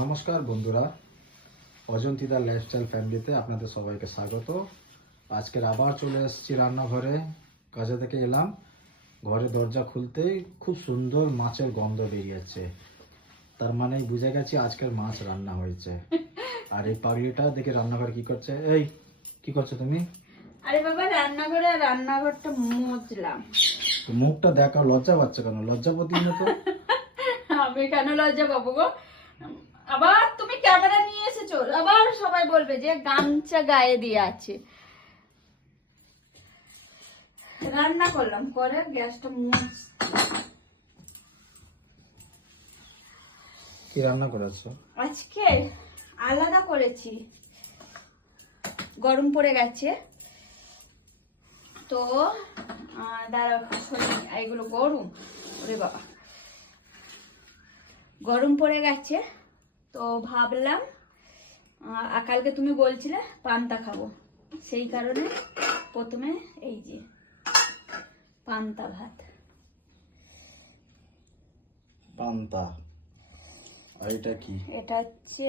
নমস্কার বন্ধুরা, অজন্তিদার লাইফস্টাইল ফ্যামিলিতে আপনাদের সবাইকে স্বাগত। আজকের আবার চলে এসেছি রান্নাঘরে। কাজে থেকে এলাম, ঘরে দরজা খুলতেই খুব সুন্দর মাছের গন্ধ বেরিয়েছে। তার মানে বুঝে গেছি আজকের মাছ রান্না হয়েছে। আর এই পাগলিটা দেখে রান্নাঘরে কি করছে? এই কি করছো তুমি? আরে বাবা, রান্নাঘরটা মুছলাম। মুখটা দেখা লজ্জা পাচ্ছে কেন? লজ্জাপতি মতো। আমি কেন লজ্জা পাবো গো? আবার তুমি ক্যামেরা নিয়ে এসেছো, আবার সবাই বলবে যে গামছা গায়ে দিয়ে আছে। রান্না করলাম, করে গ্যাসটা মুছ। কি রান্না করেছো আজকে? আলাদা করেছি, গরম পড়ে গেছে তো। দাঁড়াও, এইগুলো গরম, ওরে বাবা, গরম পড়ে গেছে তো ভাবলাম কালকে তুমি বলছিলে পান্তা খাবো, সেই কারণে প্রথমে এই যে পান্তা ভাত। পান্তা, আর এটা কি? এটা হচ্ছে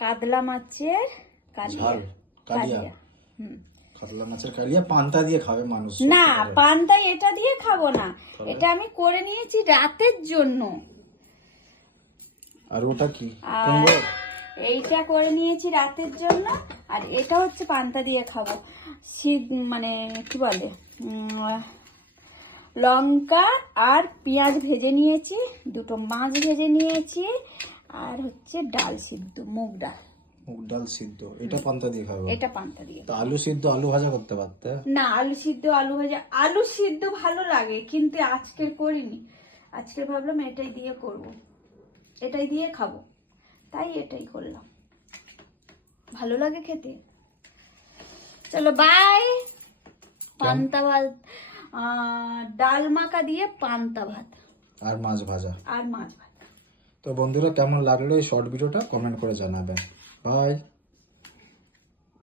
কাতলা মাছের কালিয়া। কালিয়া। কাতলা মাছের কালিয়া পান্তা দিয়ে খাবে মানুষ? না, পান্তা এটা দিয়ে খাবো না, এটা আমি করে নিয়েছি রাতের জন্য। আর ওটা কি? আর এইটা করে নিয়েছি রাতের জন্য, আর এটা হচ্ছে পান্তা দিয়ে খাবো। মানে কি বলে, লঙ্কা আর পেঁয়াজ ভেজে নিয়েছি, দুটো মাছ ভেজে নিয়েছি, আর হচ্ছে ডাল সিদ্ধ, মুগ ডাল সিদ্ধ। এটা পান্তা দিয়ে খাবো? এটা পান্তা দিয়ে। তো আলু সিদ্ধ, আলু ভাজা করতে পারতে না, আলু সিদ্ধ আলু ভাজা, আলু সিদ্ধ ভালো লাগে কিন্তু আজকে করিনি। আজকে ভাবলাম এটাই দিয়ে করব, এটাই দিয়ে খাবো, তাই এটাই করলাম, ভালো লাগে খেতে। চলো বাই। পান্তা ভাত, ডাল মাখা দিয়ে পান্তা ভাত আর মাছ ভাজা। আর মাছ ভাত। তো বন্ধুরা, কেমন লাগলো এই শর্ট ভিডিওটা কমেন্ট করে জানাবেন। বাই।